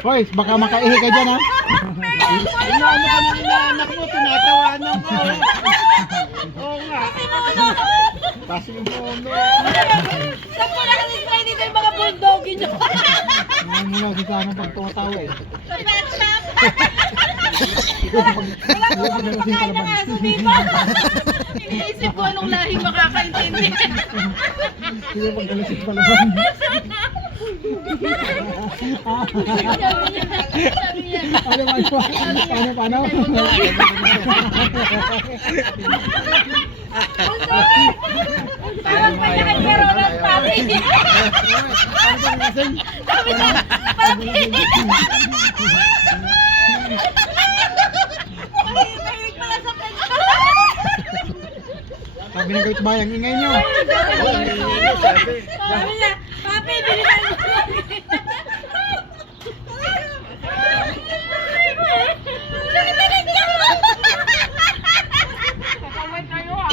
Hoy, baka makaihi ka dyan ha. Inaano ka ng inaanak mo, tinatawanan ko. Oo nga. Kasi yung mono. Saan po nakadisplay dito yung mga bulldoggy nyo? Ngayon mula si Sana pag tumatawa eh. Sa pet shop. Wala po kami pakain ng aso dito. Iniisip ko anong lahing makakaintindi. Sige pagkalisip pa naman. Sabi niya. Paano? Parang may nakagaro ng papi. Sabi niya, papi. Mahilig pala sa pet shop. Sabi ng kawit bayang, ingay nyo. Sabi niya, papi, bilisan mo. Kakawin kayo ha.